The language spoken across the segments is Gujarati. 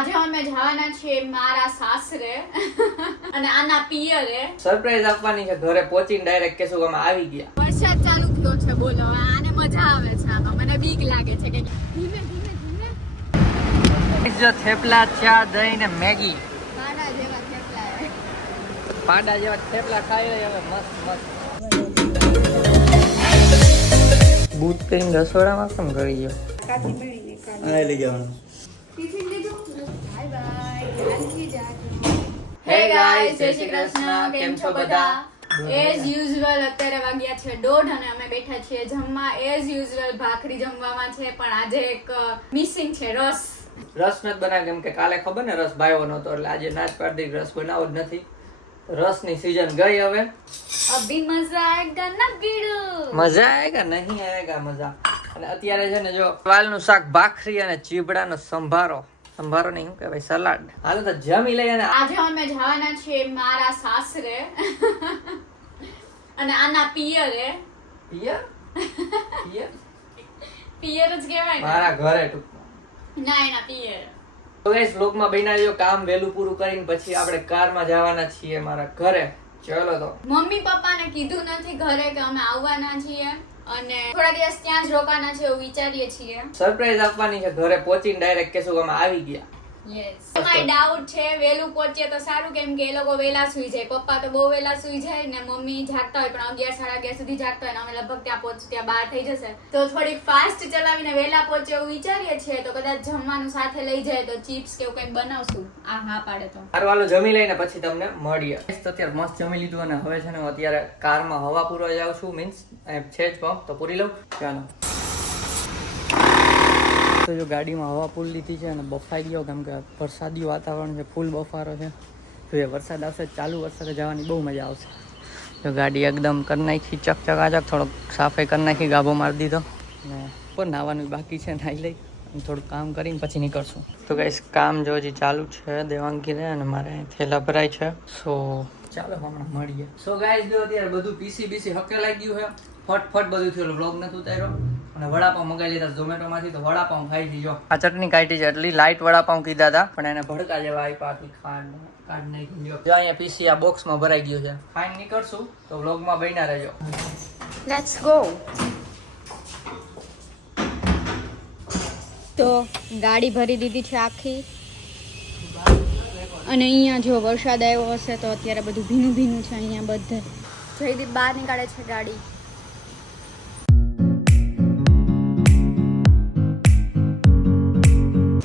આજે અમે જવાના છીએ મારા સાસરે અને આના પિયરે સરપ્રાઈઝ આપવાની છે. ઘરે પહોંચીને ડાયરેક્ટ કેશું અમે આવી ગયા. વરસાદ ચાલુ થયો છે. બોલો હવે આને મજા આવે છે. આમાં મને બીક લાગે છે કે ધીમે ધીમે ધીમે જો થેપલા, ચા, દહીં ને મેગી, પાડા જેવા થેપલા છે. પાડા જેવા થેપલા ખાઈ રહી હવે મસ્ત મસ્ત. બૂટ પહેરીને રસોડામાં કેમ કરી ગયો? કાચી પડી ને આ લઈ જવાનું. ટિફિન લીધું. Bye bye. ધ્યાનથી જાજો. હે ગાઈસ, જય શ્રી કૃષ્ણ. કેમ છો બધા? એઝ યુઝ્યુઅલ અત્યારે વાગ્યા છે 1:30 અને અમે બેઠા છીએ જમવા. એઝ યુઝ્યુઅલ ભાખરી જમવામાં છે, પણ આજે એક મિસિંગ છે, રસ. રસ નથી બનાવ્યો કેમ કે કાલે ખબર ને રસ ભાવ્યો નહોતો, એટલે આજે નાચ પાડી દીધી, રસ બનાવો જ નથી. રસની સીઝન ગઈ હવે. અભી મજા આયેગા ના ગીડુ. મજા આયેગા નહીં આયેગા મજા. અને અત્યારે છે ને જો વાલનું શાક, ભાખરી અને ચીબડાનો સંભારો નહીં, શું કહેવાય, સલાડ. હાલો તો જમી લઈએ ને. આજે અમે જવાના છીએ મારા સાસરે અને આના પિયરે. પિયર પિયર પિયર જ કહેવાય ને? મારા ઘરે ટૂંકમાં. ના, એના પિયર. તો ગાઈસ વ્લોગમાં બન્યા રહ્યો. કામ વહેલું પૂરું કરીને પછી આપણે કારમાં જવાના છીએ મારા ઘરે. ચલો તો. મમ્મી પપ્પાને કીધું નથી ઘરે કે અમે આવવાના છીએ અને થોડા દિવસ ત્યાં જ રોકાના છે એવું વિચારીએ છીએ. સરપ્રાઈઝ આપવાની છે. ઘરે પહોંચીને ડાયરેક્ટ કેશું અમે આવી ગયા. યસ. માય ડાઉટ છે વેલું પહોંચીએ તો સારું, કેમ કે એ લોકો વેલા સુઈ જાય. પપ્પા તો બહુ વેલા સુઈ જાય ને મમ્મી જાગતા હોય પણ 11 સાડા 11 સુધી જાગતા હોય ને અમે લગભગ ત્યાં પહોંચી ત્યાં 12 થઈ જશે. તો થોડીક ફાસ્ટ ચલાવીને વેલા પહોંચે એવું વિચારીએ છીએ. તો કદાચ જમવાનું સાથે લઈ જાય તો ચિપ્સ કે એવું કંઈક બનાવશું. હા પાડે તો સારું, હાલો જમી લઈને પછી તમને મળીએ. તો અત્યારે મસ્ત જમી લીધું અને હવે છે ને હું અત્યારે કારમાં હવા પૂરવા જાઉં છું. મીન્સ છે જ પંપ તો પૂરી લઉં. ચાલો તો જો ગાડીમાં હવા પૂરી લીધી છે અને બફાઈ ગયો કેમ કે વરસાદી વાતાવરણ છે, ફૂલ બફારો છે. તો એ વરસાદ આવશે, ચાલુ વરસાદે જવાની બહુ મજા આવશે. તો ગાડી એકદમ કરી નાખી ચકચકાચક, થોડોક સાફાઈ કરી નાખી, ગાભો મારી દીધો ને ઉપર નાહવાનું બાકી છે, નાહી લઈ અને થોડું કામ કરીને પછી નીકળશું. તો ગાઈસ કામ જો હજી ચાલુ છે દેવાંગીરે અને મારે થેલા ભરાય છે. સો ચાલો હમણાં મળીએ. સો ગાઈસ જો અત્યારે બધું પીસી હકેલાઈ ગયું છે, ફટફટ બધું થયું. વ્લોગ નથી ઉતાર્યો અને વડાપાઉં મગાવી લીધા ઝોમેટોમાંથી. તો વડાપાઉં ખાઈ લીધો. આ ચટણી કાઢી છે, એટલી લાઇટ વડાપાઉં કીધા હતા પણ એને ભડકા જેવા આપ્યા, આટલી ખાંડ કાઢી નાખી. જો અહીંયા પીસી આ બોક્સમાં ભરાઈ ગયું છે. ખાઈને નીકળશું તો વ્લોગમાં બન્યા રહેજો. Let's go. તો ગાડી ભરી દીધી છે આખી અને અહીંયા જો વરસાદ આવ્યો હશે તો અત્યારે બધું ભીનું ભીનું છે અહીંયા બધે. જયદીપ બહાર નીકાળે છે ગાડી.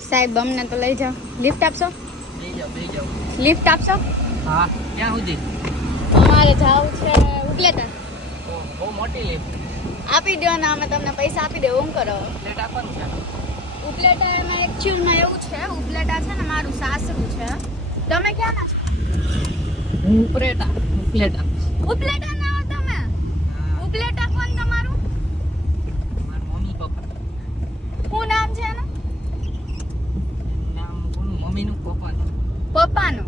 સાહેબ અમને તો લઈ જાઓ. લિફ્ટ આપશો? લિફ્ટ આપશો? હા, ક્યાં સુધી? અમારે જવું છે ઉપલેટા. બહુ મોટી લિફ્ટ. આપી દો ને, અમે તમને પૈસા આપી દે. હું કરો પ્લેટ આપવાનું છે. ઉપલેટા એમાં એકચ્યુઅલમાં એવું છે, ઉપલેટા છે ને મારું સાસરું છે. તમે ક્યાંના છો? ઉપલેટા. ઉપલેટા ના હો તમે? ઉપલેટા કોણ તમારું? મારા મમ્મી પપ્પા. શું નામ છે એનું? નામ કોનું? મમ્મીનું, પપ્પાનું. પપ્પાનું?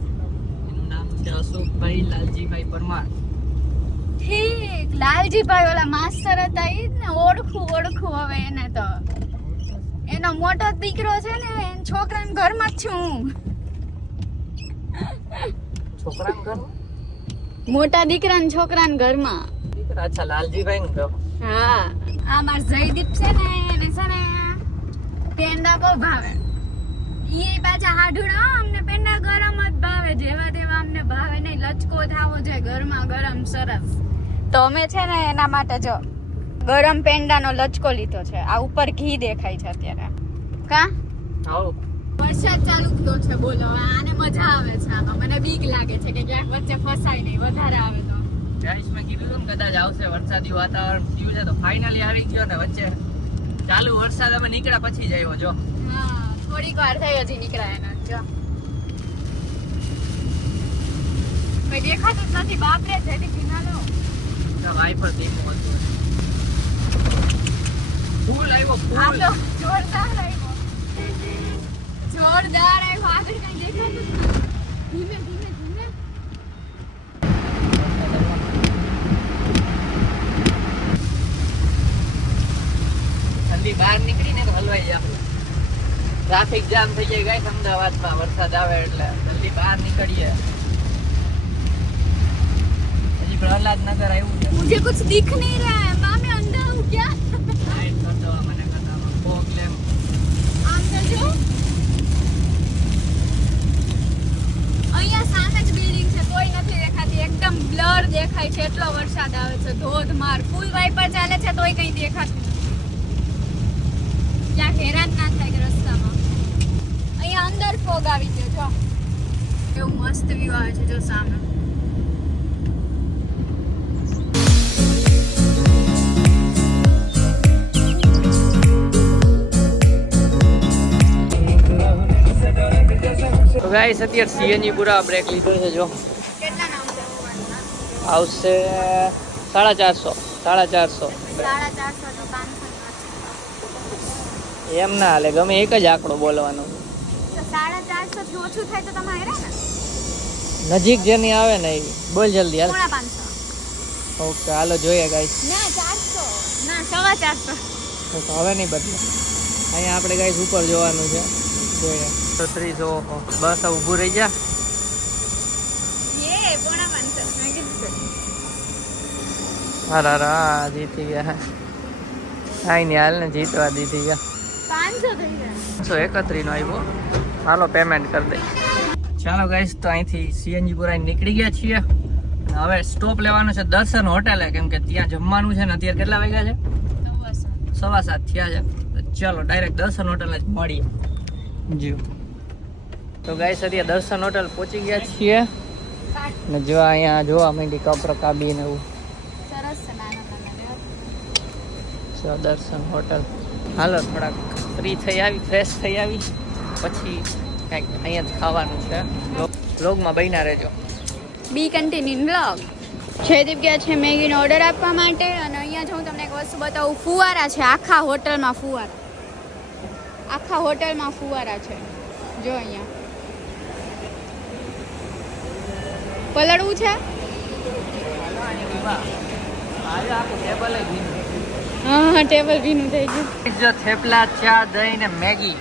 એનું નામ છે અશોકભાઈ લાલજીભાઈ પરમાર. ઠીક, લાલજીભાઈ ઓલા માસ્ટર હતા ઈ જ ને. ઓળખું હવે એને તો. એનો મોટો દીકરો છે ને, એન છોકરાના ઘરમાં જ છું હું. છોકરાનું ઘર? મોટા દીકરાના છોકરાના ઘરમાં. દીકરા? અચ્છા, લાલજીભાઈ નું ઘર. હા, આ માર જયદીપ છે ને, એને છે ને પેંડા બહુ ભાવે. ઈ પાછા હાડુડા, અમને પેંડા ગરમ જ ભાવે, જેવા તેવા અમને ભાવે નહીં. લચકો થાવો જોઈએ ગરમા ગરમ સરસ. તો અમે છે ને એના માટે જો ગરમ પેંડાનો લચકો લીધો છે. આ ઉપર ઘી દેખાય છે અત્યારે. કા આવો. વરસાદ ચાલુ થયો છે. બોલો હવે આને મજા આવે છે. આમાં મને બીક લાગે છે કે ક્યાંક વચ્ચે ફસાય નહીં, વધારે આવે તો. ગાઈસ મેં કીધું હતું ને કદાચ આવશે, વરસાદી વાતાવરણ થયું છે તો ફાઇનલી આવી ગયો ને. વચ્ચે ચાલુ વરસાદ અમે નીકળ્યા પછી જ આવ્યો. જો હા, થોડીક વાર થઈ હજી નીકળ્યા એના. જો કઈ દેખાતું જ નથી. બાપરે, જેથી ભીના લો. વાઇફર દેખું હતું. ફૂલ આવ્યો, આ ફૂલ. તો જોરદાર આવ્યો. જોરદાર આવ્યો. આગળ કઈ દેખાતું જ નથી. ધીમે ધીમે ધીમે. ઠંડી બહાર નીકળીને તો હલવાઈ જાય આપણે. ટ્રાફિક જામ થઈ જાય ગાઈસ અમદાવાદમાં વરસાદ આવે એટલે જલ્દી બહાર નીકળીએ. હજી પ્રહલાદનગર આવ્યું છે. मुझे कुछ दिख नहीं रहा है माँ मैं अंधा हूँ क्या લાઈટ કર દો મને કદામાં પ્રોબ્લેમ. આમ કરજો અહીંયા સામે જ બિલ્ડિંગ છે કોઈ નથી દેખાતી એકદમ બ્લર દેખાય છે એટલો વરસાદ આવે છે ધોધમાર ફૂલ વાઇપર ચાલે છે તોય કંઈ દેખાતું નથી ક્યાંક હેરાન ના થાય કે રસ્તામાં અહીંયા અંદર ફોગ આવી ગયો જો કેવું મસ્ત વ્યૂ આવે છે જો સામે તો ગાઈસ અત્યારે સીએનજી પૂરા બ્રેક લીધો છે જો કેટલા નામ છે આવશે 450 450 450 તો 500 એમ ના હાલે ગમે એક જ આંકડો બોલવાનો. તો 450 થી ઓછું થાય તો તમે હેરા ને નજીક જેની આવે ને એ બોલ જલ્દી હાલ. 550 ઓકે હાલો જોઈએ ગાઈસ. ના 400 ના 450 તો હવે નહીં બદલે અહીંયા આપણે ગાઈસ ઉપર જોવાનું છે જોઈએ 36 ઓહો બસ હવે ઊભું રહી જા. ये 550 मैं कितने હા જીતી ગયા કાંઈ નહીં હાલ ને જીતવા દીધી ગયા 500 થઈ ગયા 131 નો આવ્યો. હાલો પેમેન્ટ કરી દે. ચાલો ગાઈસ તો અહીંથી સીએનજી પુરા નીકળી ગયા છીએ અને હવે સ્ટોપ લેવાનું છે દર્શન હોટેલે કેમ કે ત્યાં જમવાનું છે ને અત્યારે કેટલા વાગ્યા છે 7:15 થયા છે. તો ચાલો ડાયરેક્ટ દર્શન હોટેલ જ મળીએ. જી તો ગાઈસ અત્યારે દર્શન હોટેલ પહોંચી ગયા છીએ ને જો અહીંયા જોવા માંડી કપ રકાબી ને એવું સરસ છે નાના છે દર્શન હોટેલ. હાલો થોડાક ફ્રી થઈ આવી ફ્રેશ થઈ આવી પછી કંઈક અહીંયા જ ખાવાનું છે. વ્લોગમાં બન્યા રહેજો. બી કન્ટિન્યુ વ્લોગ જયદીપ ગયા છે મેગીનો ઓર્ડર આપવા માટે અને અહીંયા જો હું તમને એક વસ્તુ બતાવું ફુવારા છે આખા હોટલમાં ફુવારા છે જો અહીંયા પલળવું છે હા ટેબલ ભીનું થઈ ગયું જો થેપલા ચા દહીં ને મેગી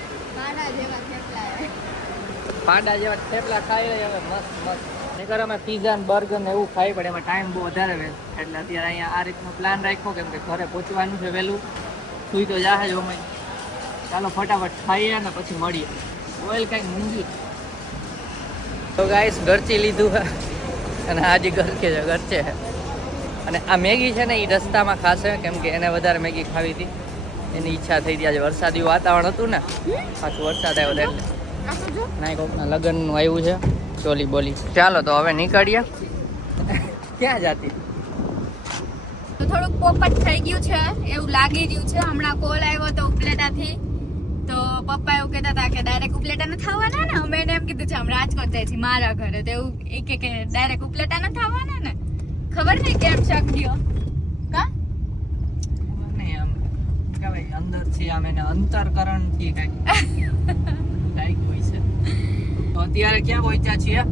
પાડા જેવા થેપલા ખાઈ રહ્યા હવે મસ્ત નહીતર અમે પીઝા ને બર્ગર ને એવું ખાઈ પડે એમાં ટાઈમ બહુ વધારે રહે એટલે અત્યારે અહીંયા આ રીતનો પ્લાન રાખ્યો કેમ કે ઘરે પહોંચવાનું છે વહેલું સુઈ તો જાહે જ અમે ચાલો ફટાફટ ખાઈએ ને પછી મળીએ. ઓઇલ કંઈક મૂંગી તો ગાઈસ ઘરચી લીધું છે અને આજે ઘરચે છે અને આ મેગી છે ને એ રસ્તામાં ખાશે કેમ કે એને વધારે મેગી ખાવી હતી એની ઈચ્છા થઈ હતી. આજે વરસાદી વાતાવરણ હતું ને પાછું વરસાદ આવ્યો એટલે ના કોકના લગ્નનું આવ્યું છે ચોલી બોલી. ચાલો તો હવે નીકળીએ. ક્યાં જાતી તો થોડુંક પોપટ થઈ ગયું છે એવું લાગી રહ્યું છે હમણાં કોલ આવ્યો તો ઉપલેટાથી તો પપ્પા એવું કહેતા હતા કે ડાયરેક્ટ ઉપલેટા નથી આવવાના ને અમે એને એમ કીધું છે આમ રાજકોટ જાય છે મારા ઘરે તો એવું એ કે ડાયરેક્ટ ઉપલેટા નથી આવવાના ને ખબર નહીં કેમ શક ગયો કા નહીં આમ કહેવાય અંદરથી આમ એને અંતરકરણથી કંઈક હોય છે. તો અત્યારે ક્યાં પહોંચ્યા છીએ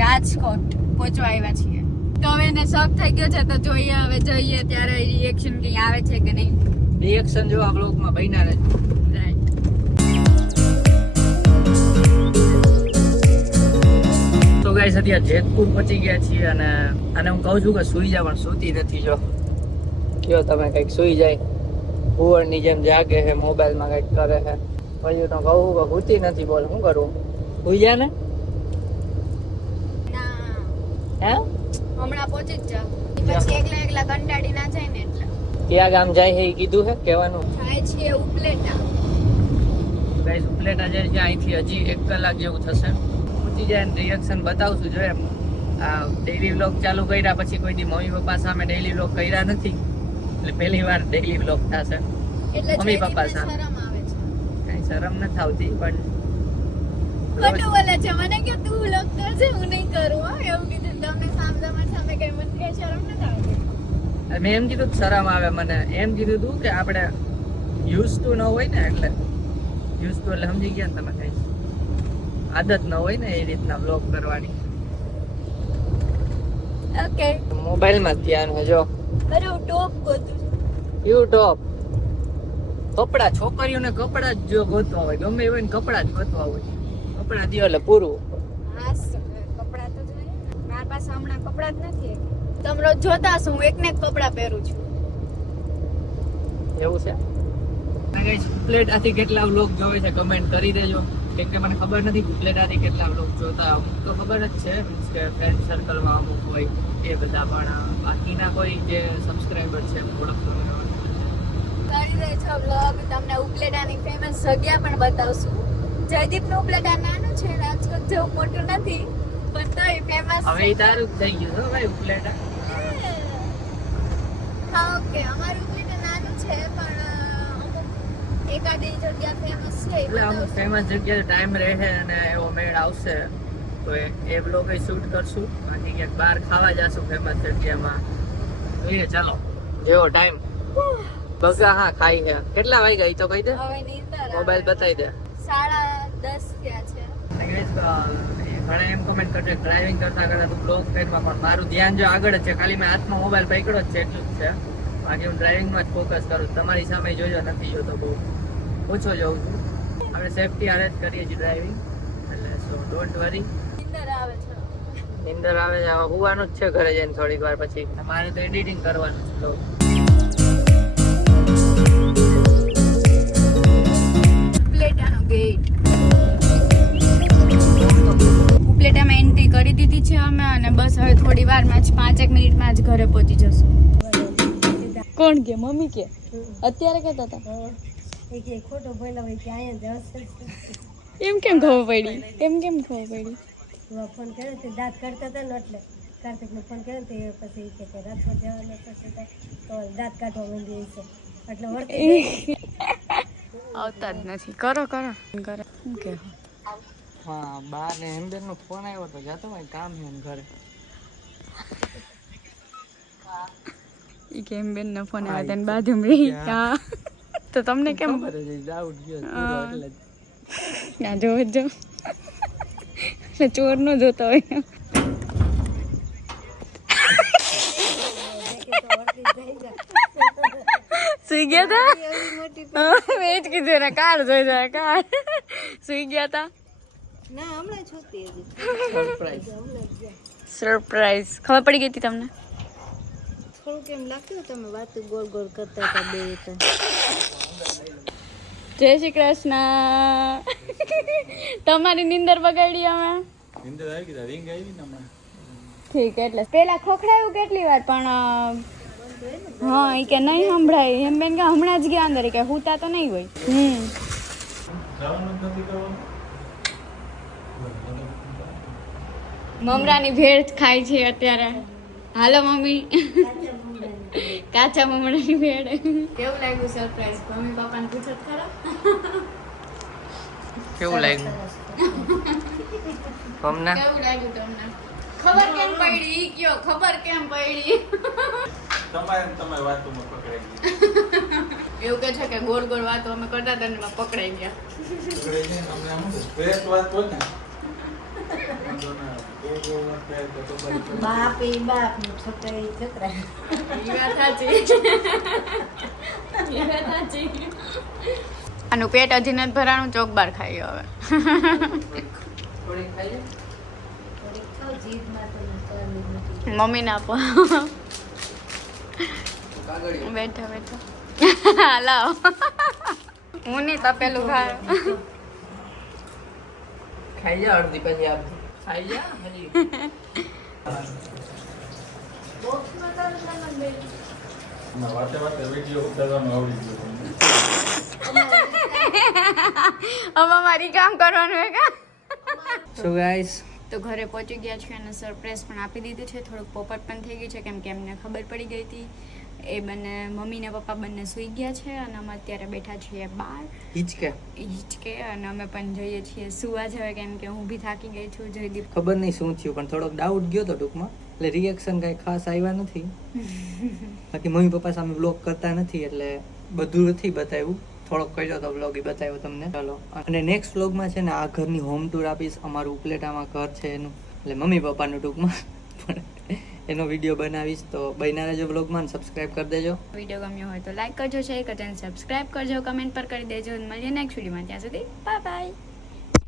રાજકોટ પહોંચવા આવ્યા છીએ તો હવે એને શક થઈ ગયો છે તો જોઈએ હવે જઈએ ત્યારે રિએક્શન કંઈ આવે છે કે નહીં. રિએક્શન જો આ બ્લોગમાં બન્યા રહેજો. તો ગાઈસ અત્યારે જેતપુર પહોંચી ગયા છીએ અને આને હું કહું છું કે સુઈ જા પણ સૂતી નથી. જો કયો તમે કંઈક સુઈ જાય કુંવરની જેમ જાગે છે મોબાઈલમાં કંઈક કરે છે પછી તો કહું કે સૂતી નથી. બોલ શું કરવું સુઈ જા ને હે હમણાં પહોંચી જ જા પછી એકલા કંટાળી ના જાય ને એટલે ક્યાં ગામ જાય છે એ કીધું છે કહેવાનું જાય છે ઉપલેટા ગાઈસ ઉપલેટા જાય છે અહીંથી હજી 1 કલાક જેવું થશે. પહોંચી જાય ને રિએક્શન બતાવશું જો એમ આ ડેઈલી વ્લોગ ચાલુ કર્યા પછી કોઈ દી મમ્મી પપ્પા સામે ડેઈલી વ્લોગ કર્યા નથી એટલે પહેલી વાર ડેઈલી વ્લોગ થશે એટલે મમ્મી પપ્પા સામે. શરમ આવે છે કઈ શરમ નથી આવતી પણ ખોટું બોલે છે મને કે તું વ્લોગ કરજે હું નહીં કરું હો એવું કીધું તમને સામે કઈ મને કઈ શરમ નથી આવતી. મેં એમ કીધું શરમ આવે મને એમ કીધું તું કે આપણે યુઝ ટુ ન હોય ને એટલે યુઝ ટુ એટલે સમજી ગયા ને તમે કઈ આદત ન હોય ને એ રીતના વ્લોગ કરવાની. ઓકે મોબાઈલમાં જ ધ્યાન હોય જો અરે હું ટોપ ગોતું યુ ટોપ કપડા છોકરીઓને કપડા જ જો ગોતવા હોય ગમે એવું ને કપડા જ ગોતવા હોય કપડા દો એટલે પૂરું હા કપડા તો જોઈએ મારા પાસે હમણાં કપડા જ નથી તમે રોજ જોતા હશો હું એકને એક કપડા પહેરું છું એવું છે ગાઈસ ઉપલેટાથી કેટલા વ્લોગ જોવે છે કમેન્ટ કરી દેજો કેમ કે મને ખબર નથી ઉપલેટાથી કેટલા વ્લોગ જોતા અમુક તો ખબર જ છે મીન્સ કે ફ્રેન્ડ સર્કલમાં અમુક હોય એ બધા પણ બાકીના કોઈ જે સબસ્ક્રાઇબર છે ઓળખતો કરી દે છો વ્લોગ તમને ઉપલેટાની ફેમસ જગ્યા પણ બતાવશું જયદીપનું ઉપલેટા નાનું છે રાજકોટ જેવું મોટું નથી પણ તોય ફેમસ હવે ઈ તારું જ થઈ ગયું છે ભાઈ ઉપલેટા હા ઓકે અમારું ઉપલેટા નાનું છે પણ અમુક એકાદી જગ્યા ફેમસ છે એટલે અમુક ફેમસ જગ્યાએ ટાઈમ રહે અને એવો મેળ આવશે તો એ બ્લોગ શૂટ કરશું બાકી ક્યાંક બહાર ખાવા જશું ફેમસ જગ્યામાં જોઈએ ચાલો જેવો ટાઈમ બગા હા ખાઈ છે કેટલા વાગ્યા ઈ તો કહી દે હવે નીંદર મોબાઈલ બતાવી દે 10:30 થયા છે ઘણા એમ કમેન્ટ કરજો ડ્રાઇવિંગ કરતા કરતા તું બ્લોગ ફેરમાં પણ મારું ધ્યાન જો આગળ જ છે ખાલી મેં હાથમાં મોબાઈલ પકડ્યો જ છે એટલું જ છે બાકી હું ડ્રાઇવિંગમાં જ ફોકસ કરું તમારી સામે જોજો નથી જોતો બહુ ઓછો જોઉં છું અમે સેફટી હારે જ કરીએ છીએ ડ્રાઇવિંગ એટલે સો ડોન્ટ વરી નીંદર આવે છે નીંદર આવે છે હવે હોવાનું જ છે ઘરે જઈને થોડીક વાર પછી મારે તો એડિટિંગ કરવાનું છે બ્લોગ ઉપલેટાનો ગેટ ઉપલેટામાં એન્ટ્રી કરી દીધી છે અમે અને બસ હવે થોડી વારમાં જ 5 મિનિટમાં જ ઘરે પહોંચી જશું કોણ કે મમ્મી કે અત્યારે કહેતા હતા ખોટો બોલ્યો હોય કે અહીંયા જશે એમ કેમ ખબર પડી એમ કેમ ખબર પડી ફોન કર્યો તે દાંત કાઢતા હતા ને એટલે કાર્તિકને ફોન કર્યો તે પછી કે રાજકોટ જવાનું થશે તો દાંત કાઢવા માંડી છે એટલે વળતી આવતા જ નથી કરો કરો કરો શું કે હા બા ને હેમબેન નો ફોન આવ્યો તો જાતો હોય કામ છે ને ઘરે ઈ કેમ બેન નો ફોન આવ્યો તને બાજુમાં રહી હા તો તમને કેમ ડાઉટ ગયો પૂરો એટલે જ. ના જો ચોર નો જોતો હોય સુઈ ગયા હતા મેં જ કીધું ને કાર જોઈ જાય કાર સુઈ ગયા હતા ના હમણાં છોતી હતી સરપ્રાઈઝ ખબર પડી ગઈ હતી તમને થોડુંક એમ લાગતું તમે વાતો ગોળ ગોળ કરતા હતા બે તો જય શ્રી કૃષ્ણ તમારી નીંદર બગાડી અમે ઠીક એટલે પેલા ખોખડાયું કેટલી વાર પણ હા એ કે નહીં સંભળાય એમ બેન કે હમણાં જ ગયા અંદર કે હુતા તો નહીં હોય મમરાની ભેળ ખાય છે અત્યારે હાલો મમ્મી કાચા મમરાની ભેળ કેવું લાગ્યું સરપ્રાઈઝ મમ્મી પપ્પાને પૂછો ખરા કેવું લાગ્યું તમને કેવું લાગ્યું તમને ખબર કેમ પડી ઈ કયો ખબર કેમ પડી તમે વાતોમાં પકડાઈ એવું કે છે કે ગોળ ગોળ વાતો અમે કરતા હતા ને એમાં પકડાઈ ગયા બાપ એ બાપ ને છોકરા એ છોકરા ઈ વાત સાચી ઈ વાત સાચી આનું પેટ હજી નથી ભરાણું ચોકબાર ખાઈ હવે થોડીક ખાઈ ખાવ જીભમાં તો ચાલી નથી મમ્મી ને આપો કાગળિયું બેઠા બેઠા લાવ હું નહીં તપેલું ખાય ખાઈ જા અડધી પછી આપ ખાઈ જા હજી વાતે વાતે વિડીયો ઉતારવાનું આવડી ગયું હવે મારી કામ કરવાનું હે કા સો ગાઈસ તો ઘરે પહોંચી ગયા છે અને સરપ્રાઈઝ પણ આપી દીધું છે થોડુંક પોપટ પણ થઈ ગયું છે કેમ કે એમને ખબર પડી ગઈ હતી એ બંને મમ્મી ને પપ્પા બંને સૂઈ ગયા છે અને અમે અત્યારે બેઠા છીએ બહાર હિચકે હિચકે અને અમે પણ જઈએ છીએ સુવા જવા કેમ કે હું બી થાકી ગઈ છું જયદીપ ખબર નહીં શું થયું પણ થોડોક ડાઉટ ગયો તો ટૂંકમાં એટલે રિએક્શન કઈ ખાસ આવ્યા નથી બાકી મમ્મી પપ્પા સામે વ્લોગ કરતા નથી એટલે બધું નથી બતાવ્યું થોડોક કર્યો તો વ્લોગ એ બતાવ્યો તમને ચાલો અને નેક્સ્ટ વ્લોગમાં છે ને આ ઘરની હોમ ટૂર આપીશ અમારું ઉપલેટામાં ઘર છે એનું એટલે મમ્મી પપ્પાનું ટૂંકમાં પણ એનો વિડીયો બનાવીશ. તો બન્યા રહેજો બ્લોગમાં, સબસ્ક્રાઈબ કરી દેજો. વિડીયો ગમ્યો હોય તો લાઈક કરજો, શેર કરજો અને સબસ્ક્રાઇબ કરજો, કમેન્ટ પર કરી દેજો. મળીએ નેક્સ્ટ વિડીયોમાં. ત્યાં સુધી બાય બાય.